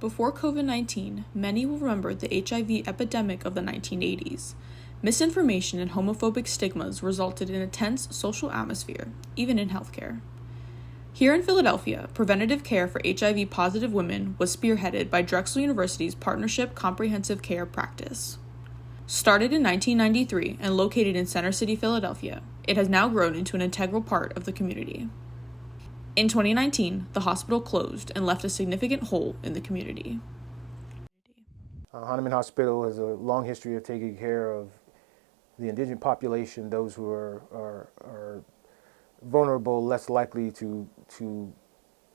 Before COVID-19, many will remember the HIV epidemic of the 1980s. Misinformation and homophobic stigmas resulted in a tense social atmosphere, even in healthcare. Here in Philadelphia, preventative care for HIV-positive women was spearheaded by Drexel University's Partnership Comprehensive Care Practice. Started in 1993 and located in Center City, Philadelphia, it has now grown into an integral part of the community. In 2019, the hospital closed and left a significant hole in the community. Hahnemann Hospital has a long history of taking care of the indigent population, those who are vulnerable, less likely to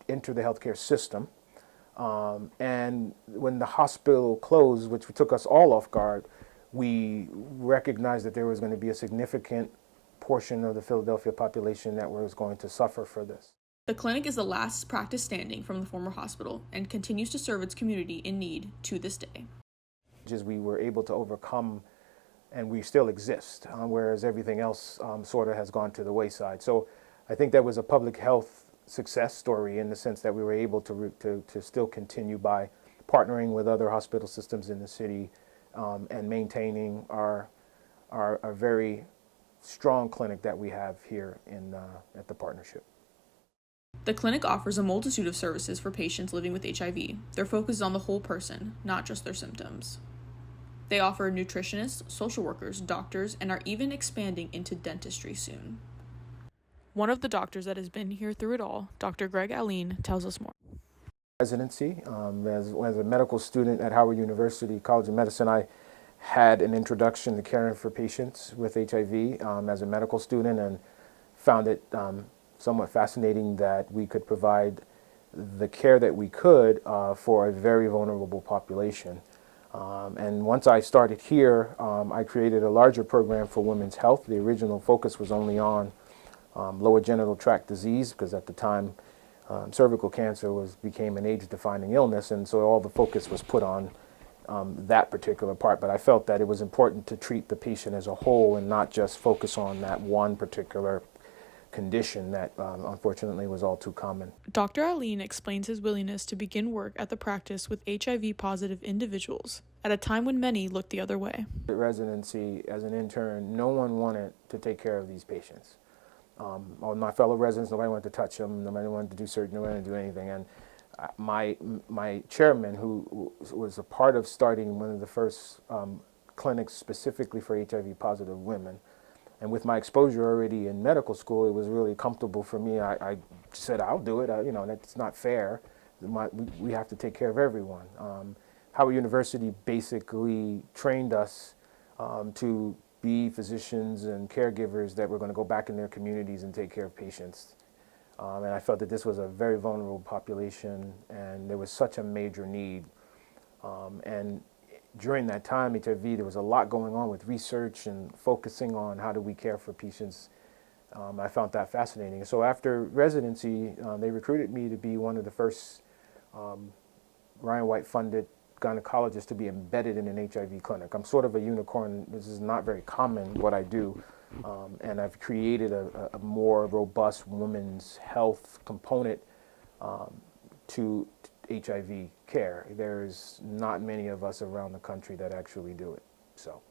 enter the healthcare system. And when the hospital closed, which took us all off guard, we recognized that there was going to be a significant portion of the Philadelphia population that was going to suffer for this. The clinic is the last practice standing from the former hospital and continues to serve its community in need to this day. Just we were able to overcome, and we still exist, whereas everything else sort of has gone to the wayside. So I think that was a public health success story in the sense that we were able to still continue by partnering with other hospital systems in the city and maintaining our very strong clinic that we have here at the partnership. The clinic offers a multitude of services for patients living with HIV. Their focus is on the whole person, not just their symptoms. They offer nutritionists, social workers, doctors, and are even expanding into dentistry soon. One of the doctors that has been here through it all, Dr. Greg Aline, tells us more. Residency. As a medical student at Howard University College of Medicine, I had an introduction to caring for patients with HIV as a medical student, and found it somewhat fascinating that we could provide the care that we could for a very vulnerable population. And once I started here, I created a larger program for women's health. The original focus was only on lower genital tract disease, because at the time cervical cancer became an age-defining illness, and so all the focus was put on that particular part. But I felt that it was important to treat the patient as a whole and not just focus on that one particular condition that unfortunately was all too common. Dr. Aline explains his willingness to begin work at the practice with HIV-positive individuals at a time when many looked the other way. At residency, as an intern, no one wanted to take care of these patients. All my fellow residents, nobody wanted to touch them, nobody wanted to do surgery, nobody wanted to do anything. And my chairman, who was a part of starting one of the first clinics specifically for HIV-positive women, and with my exposure already in medical school, it was really comfortable for me. I said, I'll do it. That's not fair. We have to take care of everyone. Howard University basically trained us to be physicians and caregivers that were going to go back in their communities and take care of patients. And I felt that this was a very vulnerable population, and there was such a major need. And during that time, HIV, there was a lot going on with research and focusing on how do we care for patients. I found that fascinating. So after residency, they recruited me to be one of the first Ryan White funded gynecologists to be embedded in an HIV clinic. I'm sort of a unicorn. This is not very common what I do. And I've created a more robust women's health component to HIV care. There's not many of us around the country that actually do it. So,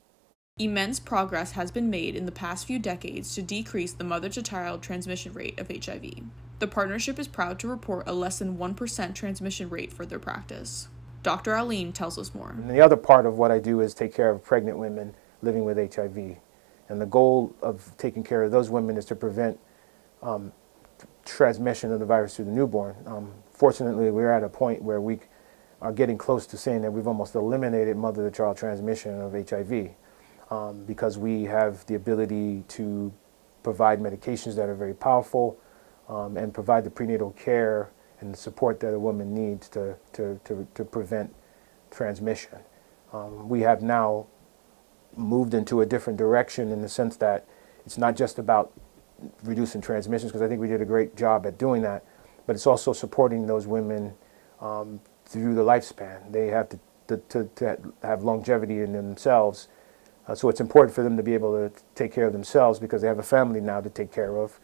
immense progress has been made in the past few decades to decrease the mother-to-child transmission rate of HIV. The partnership is proud to report a less than 1% transmission rate for their practice. Dr. Aline tells us more. And the other part of what I do is take care of pregnant women living with HIV. And the goal of taking care of those women is to prevent transmission of the virus through the newborn. Fortunately, we're at a point where we are getting close to saying that we've almost eliminated mother-to-child transmission of HIV because we have the ability to provide medications that are very powerful and provide the prenatal care and the support that a woman needs to prevent transmission. We have now moved into a different direction in the sense that it's not just about reducing transmissions, because I think we did a great job at doing that, but it's also supporting those women through the lifespan. They have to have longevity in themselves, so it's important for them to be able to take care of themselves because they have a family now to take care of.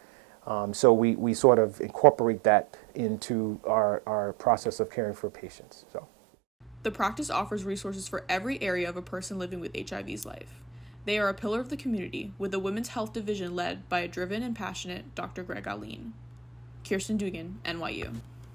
So we sort of incorporate that into our process of caring for patients. So. The practice offers resources for every area of a person living with HIV's life. They are a pillar of the community, with the Women's Health Division led by a driven and passionate Dr. Greg Aline. Kiersten Dugan, NYU.